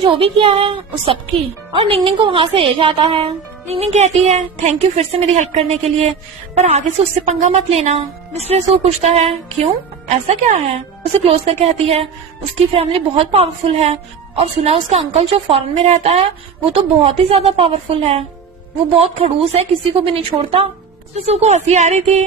जो भी किया है उस सबकी। और निंगनिंग को वहाँ से ले जाता है। निंगनिंग कहती है थैंक यू फिर से मेरी हेल्प करने के लिए, पर आगे से उससे पंगा मत लेना। मिस्टर सू पूछता है क्यों, ऐसा क्या है? उसे क्लोज कर कहती है उसकी फैमिली बहुत पावरफुल है और सुना उसका अंकल जो फॉरेन में रहता है वो तो बहुत ही ज्यादा पावरफुल है, वो बहुत खड़ूस है, किसी को भी नहीं छोड़ता। मिस्टर सू को हंसी आ रही थी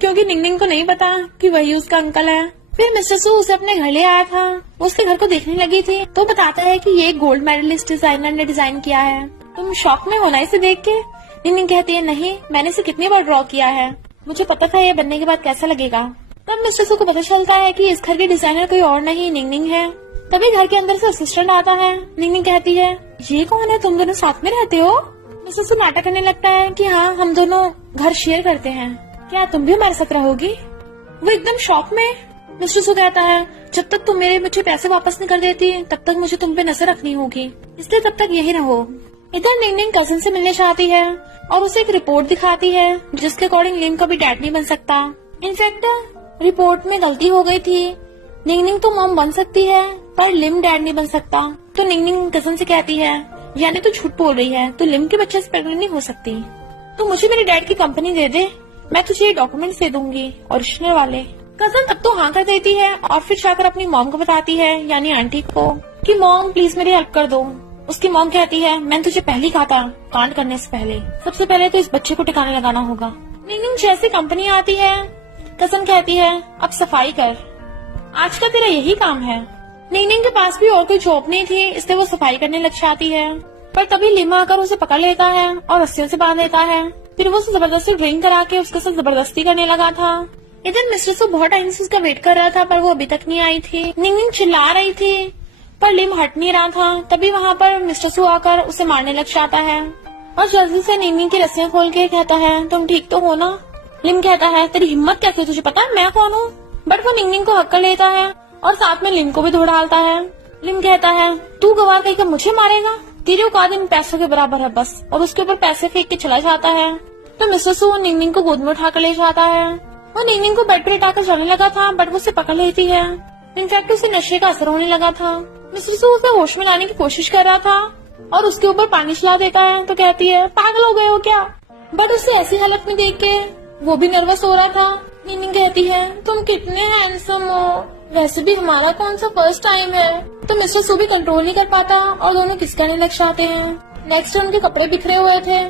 क्योंकि निंगनिंग को नहीं पता कि वही उसका अंकल है। फिर मिस्टर सू उसे अपने घर ले आया था, वो उसके घर को देखने लगी थी तो बताता है कि ये गोल्ड मेडलिस्ट डिजाइनर ने डिजाइन किया है। तुम शॉक में हो ना इसे देख के? निंगनिंग कहती है नहीं, मैंने इसे कितनी बार ड्रॉ किया है, मुझे पता था ये बनने के बाद कैसा लगेगा। तब मिस्टर सू को पता चलता है कि इस घर के डिजाइनर कोई और नहीं निंगनिंग है। तभी घर के अंदर से असिस्टेंट आता है। निंगनिंग कहती है ये कौन है, तुम दोनों साथ में रहते हो? मिस्टर सू नाटक करने लगता है कि हाँ हम दोनों घर शेयर करते हैं, क्या तुम भी हमारे साथ रहोगी? वो एकदम शॉक में। मिस्टर सू कहता है जब तक तुम मुझे पैसे वापस नहीं कर देती तब तक मुझे तुम पे नजर रखनी होगी, इसलिए तब तक यही रहो। इधर निंगनिंग कजिन से मिलने चाहती है और उसे एक रिपोर्ट दिखाती है जिसके अकॉर्डिंग लिम कभी डैड नहीं बन सकता। इनफैक्ट रिपोर्ट में गलती हो गई थी, निंगनिंग तो मॉम बन सकती है पर लिम डैड नहीं बन सकता। तो निंगनिंग कजिन से कहती है यानी तू झूठ बोल रही है, तो लिम के बच्चे से प्रेग्नेंट नहीं हो सकती, तो मुझे मेरे डैड की कंपनी दे दे, मैं तुझे ये डॉक्यूमेंट्स दे दूंगी ओरिजिनल वाले। कजन तब तो हाँ कर देती है और फिर जाकर अपनी मॉम को बताती है यानी आंटी को कि मॉम प्लीज मेरी हेल्प कर दो। उसकी मॉम कहती है मैंने तुझे पहले ही कहा था कांड करने से पहले, सबसे पहले तो इस बच्चे को ठिकाने लगाना होगा। निंगनिंग जैसे कंपनी आती है कजन कहती है अब सफाई कर, आज का तेरा यही काम है। निंगनिंग के पास भी और कोई जॉब नहीं थी इसलिए वो सफाई करने लग जाती है, पर तभी लिम आकर उसे पकड़ लेता है और रस्सियों से बांध देता है। फिर वो उसे जबरदस्ती ड्रिंक करा के उसके साथ जबरदस्ती करने लगा था। इधर मिस्टर सू बहुत टाइम से उसका वेट कर रहा था पर वो अभी तक नहीं आई थी। निंगनिंग चिल्ला रही थी पर लिम हट नहीं रहा था। तभी वहाँ पर मिस्टर सू आकर उसे मारने लग जाता है और जल्दी से निंगनिंग की रस्सियां खोल के कहता है तुम ठीक तो हो ना? लिम कहता है तेरी हिम्मत कैसे है, तुझे पता है मैं कौन हूँ? बट वो निंगनिंग को हक कर लेता है और साथ में लिम को भी धो डालता है। लिम कहता है तू गवार कहकर मुझे मारेगा, तेरे औकात इन पैसों के बराबर है बस, और उसके ऊपर पैसे फेंक के चला जाता है। तो मिस्टर सू निंगनिंग को गोद में उठाकर ले जाता है। वो निंगनिंग को बेड पर लेटाकर चलने लगा था बट वो उसे पकड़ लेती है। इनफैक्ट उसे नशे का असर होने लगा था। मिस्टर सू उसे होश में लाने की कोशिश कर रहा था और उसके ऊपर पानी चला देता है तो कहती है पागल हो गए हो क्या? बट उसे ऐसी हालत में देख के वो भी नर्वस हो रहा था। निंगनिंग कहती है तुम कितने हैंडसम हो, वैसे भी हमारा कौन सा फर्स्ट टाइम है। तो मिस्टर सू भी कंट्रोल नहीं कर पाता और दोनों किस करने लग जाते हैं। नेक्स्ट उनके कपड़े बिखरे हुए थे।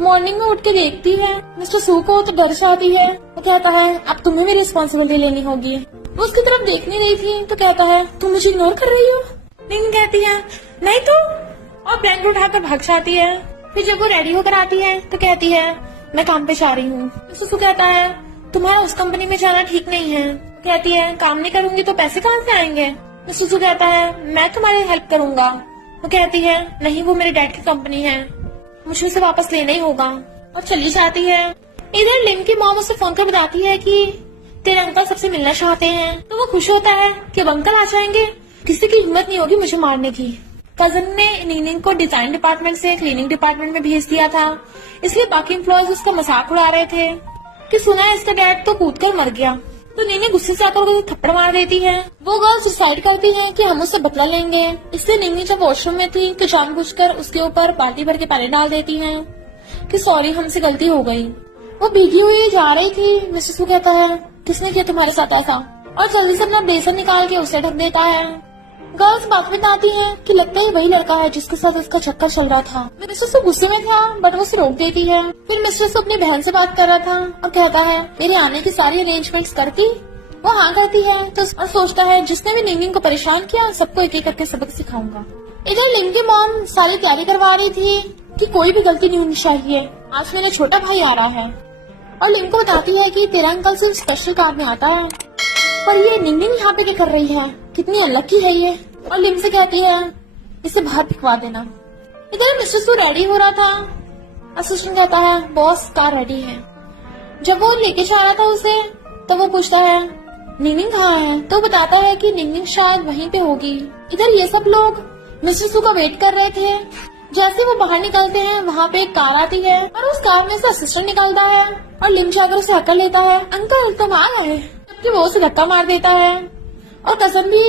मॉर्निंग में उठ के देखती है मिस्टर सू को तो डर जाती है। वो कहता है अब तुम्हें भी रिस्पॉन्सिबिलिटी लेनी होगी। वो उसकी तरफ देखने रही थी तो कहता है तुम मुझे इग्नोर कर रही हो? निंगनिंग कहती है नहीं तो, और ब्लैंकेट उठाकर भाग जाती है। फिर जब वो रेडी होकर आती है तो कहती है मैं काम पे जा रही हूँ। मिस्टर सू कहता है तुम्हारा उस कंपनी में जाना ठीक नहीं है। कहती है काम नहीं करूंगी तो पैसे कहाँ से आएंगे? मिस्टर सू कहता है मैं तुम्हारी हेल्प करूंगा। वो कहती है नहीं वो मेरे डैड की कंपनी है, मुझे उसे वापस लेना ही होगा, और चली जाती है। इधर लिम की मॉम उसे फोन कर बताती है कि तेरे अंकल सबसे मिलना चाहते हैं। तो वो खुश होता है कि अब अंकल आ जाएंगे, किसी की हिम्मत नहीं होगी मुझे मारने की। कजन ने निंगनिंग को डिजाइन डिपार्टमेंट से क्लीनिंग डिपार्टमेंट में भेज दिया था, इसलिए बाकी एम्प्लॉयज उसका मजाक उड़ा रहे थे कि सुना है इसका डैड तो कूदकर मर गया। तो निंगनिंग गुस्से से आकर उसे थप्पड़ मार देती है। वो गर्ल्स डिसाइड करती है कि हम उससे बदला लेंगे, इसलिए निंगनिंग जब वॉशरूम में थी तो जानबूझकर उसके ऊपर बाल्टी भर के पानी डाल देती है कि सॉरी हमसे गलती हो गई। वो भीगी हुई जा रही थी। मिस्टर सू कहता है किसने किया तुम्हारे साथ ऐसा, और जल्दी से अपना ब्लेजर निकाल के उसे ढक देता है। गर्ल्स बात बताती है कि लगता है वही लड़का है जिसके साथ इसका चक्कर चल रहा था। मिस्टर सू गुस्से में था बट वो उसे रोक देती है। फिर मिस्टर सू अपनी बहन से बात कर रहा था और कहता है मेरे आने की सारी अरेंजमेंट्स करती? वो हाँ करती है तो और सोचता है जिसने भी निंगनिंग को परेशान किया सबको एक एक करके सबक सिखाऊंगा। इधर लिम की मॉम सारी तैयारी करवा रही थी कि कोई भी गलती नहीं होनी चाहिए, आज मेरा छोटा भाई आ रहा है, और लिम को बताती है कि तेरा अंकल सिर्फ स्पेशल कार में आता है, पर ये निंगनिंग यहाँ पे क्या कर रही है, कितनी अनलकी है ये। और लिम से कहती है इसे बाहर फिकवा देना। इधर मिस्टर सू रेडी हो रहा था। असिस्टेंट कहता है बॉस कार रेडी है। जब वो लेके जा रहा था उसे तो वो पूछता है निंगनिंग कहाँ है, तो बताता है कि निंगनिंग शायद वहीं पे होगी। इधर ये सब लोग मिस्टर सू का वेट कर रहे थे। जैसे वो बाहर निकलते हैं वहाँ पे एक कार आती है और उस कार में से असिस्टेंट निकलता है और लिम जाकर उसे हकल लेता है अंकल तुम आ गए, जबकि वो उसे धक्का मार देता है। और कजन भी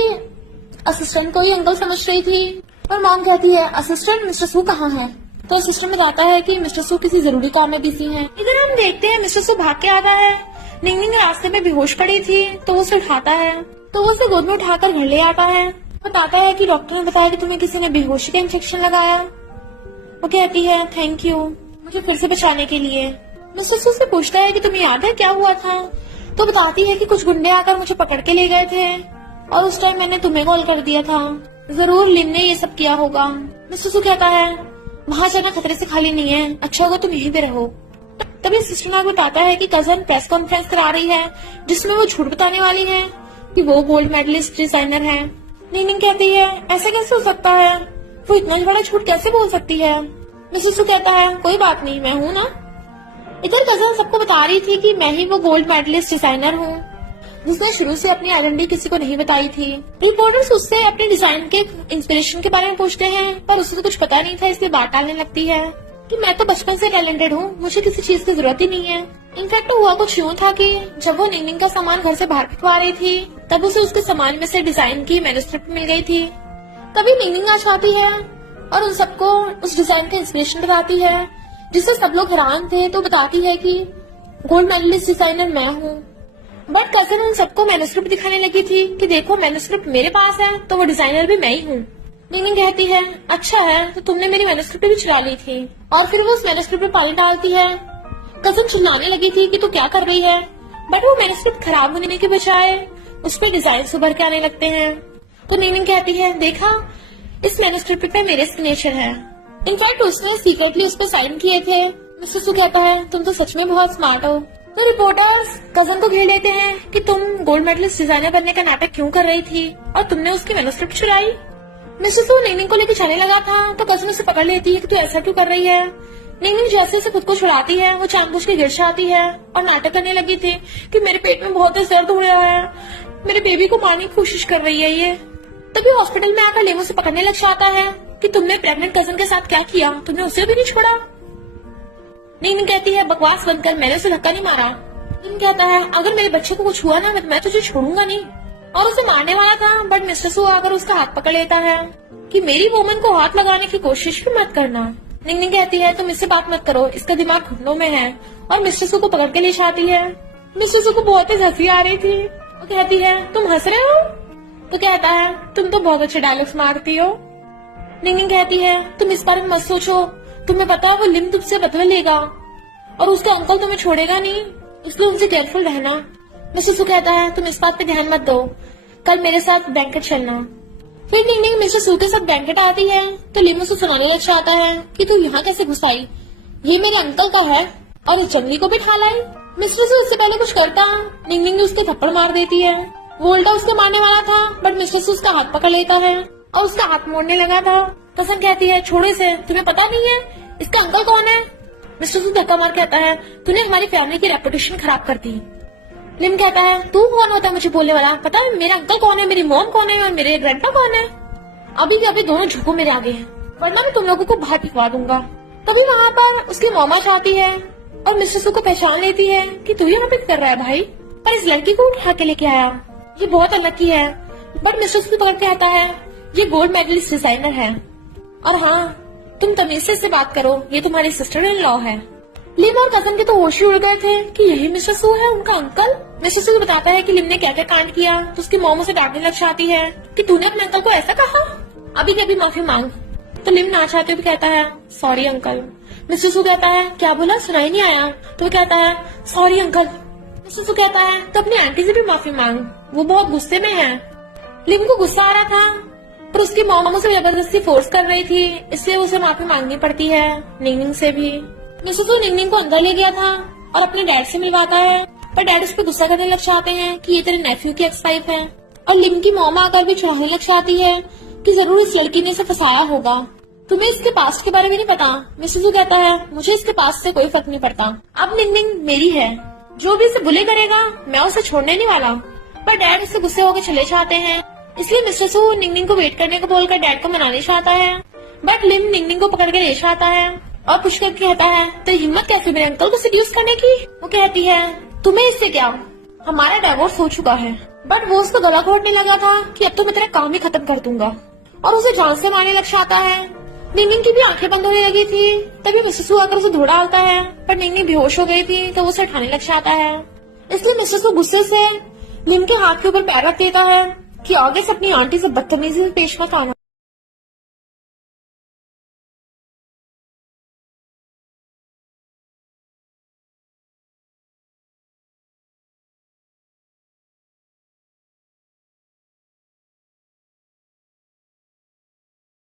असिस्टेंट को ही अंकल समझ रही थी और मॉम कहती है असिस्टेंट मिस्टर सू कहाँ है? तो असिस्टेंट बताता है कि मिस्टर सू किसी जरूरी काम में बिजी हैं। इधर हम देखते हैं मिस्टर सू भाग के आता है। निंगनिंग रास्ते में बेहोश पड़ी थी तो वो उसे उठाता है, तो वो उसे गोद में उठाकर घर ले आता है। बताता है कि डॉक्टर ने बताया कि तुम्हें किसी ने बेहोशी का इंजेक्शन लगाया। वो कहती है थैंक यू मुझे फिर से बचाने के लिए। मिस्टर सू से पूछता है कि तुम्हें याद है क्या हुआ था? तो बताती है कि कुछ गुंडे आकर मुझे पकड़ के ले गए थे और उस टाइम मैंने तुम्हें कॉल कर दिया था। जरूर लिम ने ये सब किया होगा। मिस्टर सू कहता है वहाँ जाना खतरे से खाली नहीं है, अच्छा होगा तुम यहीं पे रहो। तभी सिस्टर बताता है कि कजन प्रेस कॉन्फ्रेंस करा रही है जिसमें वो झूठ बताने वाली है कि वो गोल्ड मेडलिस्ट डिजाइनर है। निंगनिंग कहती है ऐसा कैसे हो सकता है, वो इतना बड़ा झूठ कैसे बोल सकती है? मिस्टर सू कहता है कोई बात नहीं मैं हूँ ना। इधर कजन सबको बता रही थी कि मैं ही वो गोल्ड मेडलिस्ट डिजाइनर हूँ जिसने शुरू से अपनी आइडेंटिटी किसी को नहीं बताई थी। रिपोर्टर्स उससे अपने डिजाइन के इंस्पिरेशन के बारे में पूछते हैं पर उसे तो कुछ पता नहीं था, इसलिए बात डालने लगती है कि मैं तो बचपन से टैलेंटेड हूँ, मुझे किसी चीज की जरूरत ही नहीं है। इनफैक्ट हुआ कुछ यूँ था कि जब वो निंगनिंग का सामान घर से बाहर फेंकवा रही थी तब उसे उसके सामान में से डिजाइन की मैन्युस्क्रिप्ट मिल गई थी। तभी निंगनिंग आ जाती है और उन सबको उस डिजाइन का इंस्पिरेशन बताती है जिससे सब लोग हैरान थे। तो बताती है कि गोल्ड मेडलिस्ट डिजाइनर मैं हूँ। बट कजन उन सबको मैन्युस्क्रिप्ट दिखाने लगी थी कि देखो मैन्युस्क्रिप्ट मेरे पास है तो वो डिजाइनर भी मैं ही हूँ। निंगनिंग कहती है अच्छा है तो तुमने मेरी मैन्युस्क्रिप्ट भी चुरा ली थी, और फिर वो उस मैन्युस्क्रिप्ट में पानी डालती है। कजन चिल्लाने लगी थी कि तू क्या कर रही है, बट वो मैन्युस्क्रिप्ट खराब होने के बजाय उस पर डिजाइन उभर के आने लगते हैं। तो निंगनिंग कहती है देखा इस मैन्युस्क्रिप्ट पे मेरे सिग्नेचर है, इनफैक्ट उसने सीक्रेटली उस पर साइन किए थे। मिस्टर सू कहता है तुम तो सच में बहुत स्मार्ट हो। तो रिपोर्टर्स कजन को घेर लेते हैं कि तुम गोल्ड मेडलिस्ट डिजाइनर बनने का नाटक क्यों कर रही थी और तुमने उसकी मैन्युस्क्रिप्ट चुराई। मिस्टर सू निंगनिंग को लेकर जाने लगा था तो कजन उसे पकड़ लेती है कि तू ऐसा क्यों कर रही है। निंगनिंग जैसे से खुद को छुड़ाती है वो जानबूझ के गिर जाती है और नाटक करने लगी थी कि मेरे पेट में बहुत दर्द हो रहा है, मेरे बेबी को मारने की कोशिश कर रही है ये। तभी हॉस्पिटल में आकर लेमो से पकड़ने लग जाता है कि तुमने प्रेग्नेंट कजन के साथ क्या किया, तुमने उसे भी नहीं छोड़ा। निंगनिंग कहती है बकवास बंद कर, मैंने उसे धक्का नहीं मारा। निंगनिंग कहता है अगर मेरे बच्चे को कुछ हुआ ना मैं तुझे छोड़ूंगा नहीं, और उसे मारने वाला था। बट मिस्टर सू आकर उसका हाथ पकड़ लेता है कि मेरी वुमन को हाथ लगाने की कोशिश भी मत करना। निंगनिंग कहती है तुम इससे बात मत करो, इसका दिमाग घुटनों में है, और मिस्टर सू को पकड़ के ले जाती है। मिस्टर सू को बहुत तेज हंसी आ रही थी। वो कहती है तुम हंस रहे हो? तो कहता है तुम तो बहुत अच्छे डायलॉग्स मारती हो। निंगनिंग कहती है तुम इस बारे में मत सोचो, तुम्हें पता है वो लिम तुमसे बदला लेगा और उसका अंकल तुम्हें छोड़ेगा नहीं, इसलिए उनसे केयरफुल रहना। मिस्टर सू कहता है तुम इस बात पे ध्यान मत दो, कल मेरे साथ बैंकेट चलना। फिर निंगनिंग मिस्टर सू के साथ बैंकेट आती है तो लिम उसे सुनाने लग जाता है कि तू यहाँ कैसे घुस आई, ये मेरे अंकल का है और इस जंगली को भी ठा लाई। मिस्टर सू इससे पहले कुछ करता निंगनिंग उसके थप्पड़ मार देती है। वो उल्टा उसको मारने वाला था बट मिस्टर सू उसका हाथ पकड़ लेता है और उसका हाथ मोड़ने लगा था। कजन कहती है छोड़ो इसे, तुम्हें पता नहीं है इसका अंकल कौन है। मिस्टर सू धक्का मार कहता है तूने हमारी फैमिली की रेपुटेशन खराब कर दी। लिम कहता है तू कौन होता है मुझे बोलने वाला, पता है मेरा अंकल कौन है, मेरी मॉम कौन है और मेरे ग्रैंडपा कौन है। अभी के अभी दोनों झुको मेरे आगे हैं वरना मैं तुम लोगों को बाहर फिकवा दूंगा। तभी वहाँ पर उसकी मॉमा जाती है और मिस्टर सू को पहचान लेती है कि तू यहाँ पे कर रहा है भाई, पर इस लड़की को उठा के लेके आया, ये बहुत अनलकी है। बट मिस्टर सू पकड़ के आता है ये गोल्ड मेडलिस्ट डिजाइनर है, और हाँ तुम तमीज से बात करो, ये तुम्हारी सिस्टर इन लॉ है। लिम और कजन के तो होश ही उड़ गए थे कि यही मिस्टर सू है उनका अंकल। मिस्टर सू बताता है कि लिम ने क्या क्या कांड किया तो उसकी मॉम उसे डांटने लग जाती है कि तूने अपने अंकल को ऐसा कहा, अभी के अभी माफी मांग। तो लिम ना चाहते हुए कहता है सॉरी अंकल। मिस्टर सू कहता है क्या बोला, सुनाई नहीं आया। तो वो कहता है सॉरी अंकल। मिस्टर सू कहता है तो अपनी आंटी से भी माफी मांग, वो बहुत गुस्से में है। लिम को गुस्सा आ रहा था पर उसकी मॉम उसे जबरदस्ती फोर्स कर रही थी, इसलिए उसे माफी मांगनी पड़ती है निंगनिंग से भी। मिस्टर सू निंगनिंग को अंदर ले गया था और अपने डैड से मिलवाता है, पर डैड उस पर गुस्सा करने लग जाते हैं कि ये तेरे नेफ्यू की एक्स वाइफ है। और लिम की मॉम आकर भी चिढ़ाने लग जाती है कि जरूर इस लड़की ने इसे फंसाया होगा, तुम्हें इसके पास्ट के बारे में नहीं पता। मिस्टर सू कहता है मुझे इसके पास्ट से कोई फर्क नहीं पड़ता, अब निंगनिंग मेरी है, जो भी इसे बुले करेगा मैं उसे छोड़ने नहीं वाला। पर डैड इससे गुस्से होकर चले जाते हैं, इसलिए मिस्टर सू निंगनिंग को वेट करने को बोलकर डैड को मनाने चाहता है। बट लिम निंगनिंग को पकड़ के ले जाता है और कुछ करके कहता है तो हिम्मत कैसे मेरे अंकल को सेड्यूस करने की। वो कहती है तुम्हें इससे क्या, हमारा डिवोर्स हो चुका है। बट वो उसको गला घोटने लगा था कि अब तो मैं तेरा काम ही खत्म कर दूंगा। और उसे जान से मारने लग जाता है। निंगनिंग की भी आंखें बंद होने लगी थी। तभी मिस्टर सू आकर उसे धो डालता है, पर निंगनिंग बेहोश हो गई थी तो वो उसे उठाने लग जाता है। इसलिए मिस्टर सू गुस्से से निम के हाथ के ऊपर पैर रख देता है कि आगे से अपनी आंटी से बदतमीजी से पेश मत आना।